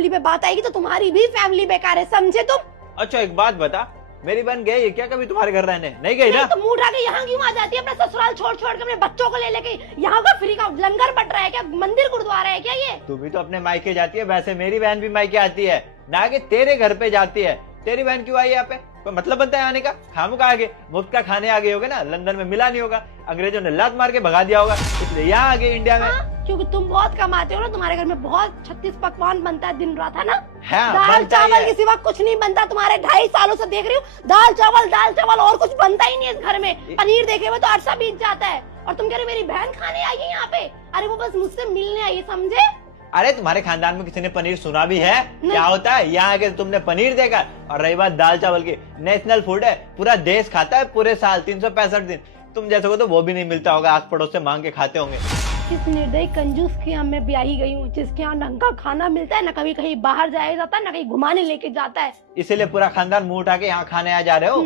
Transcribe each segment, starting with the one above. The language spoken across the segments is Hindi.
फैमिली पे बात आएगी तो तुम्हारी भी फैमिली बेकार है, समझे तुम? अच्छा एक बात बता, मेरी बहन गई है क्या कभी तुम्हारे घर रहने? नहीं गई ना? तो मुंह उठा के यहाँ क्यों आ जाती है? अपना ससुराल छोड़ छोड़ के अपने बच्चों को ले लेके यहाँ का फ्री का लंगर बट रहा है क्या? मंदिर गुरुद्वारा है क्या ये? तू भी तो अपने मायके जाती है, वैसे मेरी बहन भी मायके आती है ना, कि तेरे घर पे जाती है। तेरी बहन क्यों आई यहाँ पे? कोई मतलब बनता है आने का? खामुखा आगे मुफ्त का खाने आ गए होगे ना, लंदन में मिला नहीं होगा, अंग्रेजों ने लात मार के भगा दिया होगा, इसलिए यहाँ आ गए इंडिया में। क्योंकि तुम बहुत कमाते हो ना, तुम्हारे घर में बहुत 36 पकवान बनता है दिन रात, है ना? हाँ, दाल चावल के सिवा कुछ नहीं बनता तुम्हारे। 2.5 सालों से देख रही हूँ, दाल चावल और कुछ बनता ही नहीं है इस घर में। पनीर देखे हुए तो अरसा बीत जाता है, और तुम कह रहे मेरी बहन खाने आई है यहाँ पे। अरे वो बस मुझसे मिलने आई है, समझे? अरे तुम्हारे खानदान में किसी ने पनीर सुना भी है? क्या होता है यहाँ आके तुमने पनीर देखा? और रही बात दाल चावल की, नेशनल फूड है, पूरा देश खाता है पूरे साल 365 दिन। तुम जैसे को तो वो भी नहीं मिलता होगा, आस पड़ोस से मांग के खाते होंगे। किस निर्दयी कंजूस के यहाँ मैं ब्याही गई हूँ, जिसके यहाँ ढंग का खाना मिलता है, न कभी कहीं बाहर जाया जाता है, न कहीं घुमाने लेके जाता है। इसीलिए पूरा खानदान मुंह उठा के यहाँ खाने आ जा रहे हो?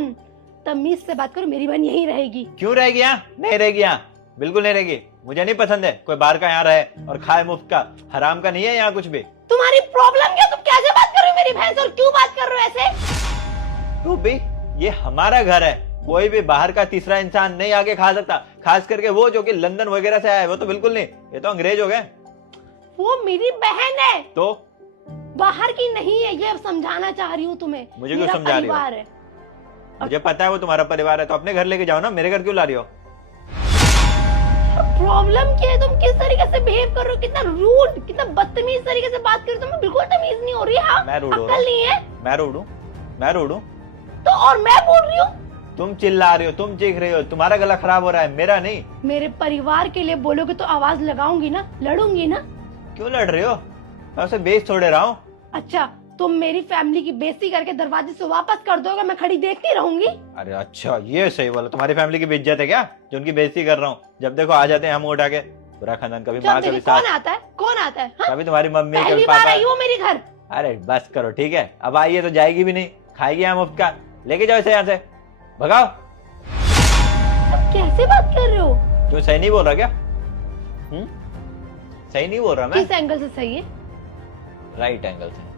तमीज से बात करो, मेरी बहन यहीं रहेगी। क्यों रहेगी यहाँ? नहीं रहेगी यहाँ, बिल्कुल नहीं रहेगी। मुझे नहीं पसंद है कोई बाहर का यहाँ रहे और खाए मुफ्त का। हराम का नहीं है यहाँ कुछ भी। तुम्हारी प्रॉब्लम क्या? तुम कैसे बात कर रहे हो मेरी बहन से, और क्यों बात कर रहे हो ऐसे? तू भी, ये हमारा घर है, कोई भी बाहर का तीसरा इंसान नहीं आके खा सकता, खास करके वो जो कि लंदन वगैरह से आया है, वो तो बिल्कुल नहीं। ये तो अंग्रेज हो गए। वो मेरी बहन है, तो बाहर की नहीं है, ये समझाना चाह रही हूँ तुम्हें। मुझे क्यों समझा रही हो? मुझे पता है वो तुम्हारा परिवार है, तो अपने घर लेके जाओ ना, मेरे घर क्यों ला रही हो? प्रॉब्लम क्या है? तुम किस तरीके से बिहेव कर रहे हो? कितना रूड, कितना बदतमीज तरीके से बात कर रहे हो। तुम्हें बिल्कुल तमीज नहीं हो रही है। मैं रूड हो रहा अक्ल नहीं है? मैं रूड हूँ? मैं रूड हूँ? तो और मैं बोल रही हूँ? तुम चिल्ला रही हो, तुम चीख रही हो, तुम्हारा गला खराब हो रहा है, मेरा नहीं। मेरे परिवार के लिए बोलोगे तो आवाज लगाऊंगी ना, लड़ूंगी ना। क्यों लड़ रही हो? मैं उसे बेच थोड़े रहा हूँ। अच्छा, तुम मेरी फैमिली की बेइज्जती करके दरवाजे से वापस कर दोगे, मैं खड़ी देखती रहूंगी? अरे अच्छा, ये सही बोला। तुम्हारी फैमिली की बेइज्जत है क्या जो उनकी बेइज्जती कर रहा हूँ? जब देखो आ जाते हैं हम उठा के, पूरा खानदान, कभी माँ कभी सास। कौन आता है? कौन आता है? हाँ? कभी तुम्हारी मम्मी, पहली कभी बार पापा। आई हो मेरे घर। अरे बस करो, ठीक है? अब आई है तो जाएगी भी नहीं, खाएगी यहाँ मुफ्त का। लेके जाओ इसे यहाँ से, भगाओ। कैसे बात कर रहे हो? क्यों, सही नहीं बोल रहा क्या? सही नहीं बोल रहा मैं? किस एंगल से सही है? राइट एंगल से।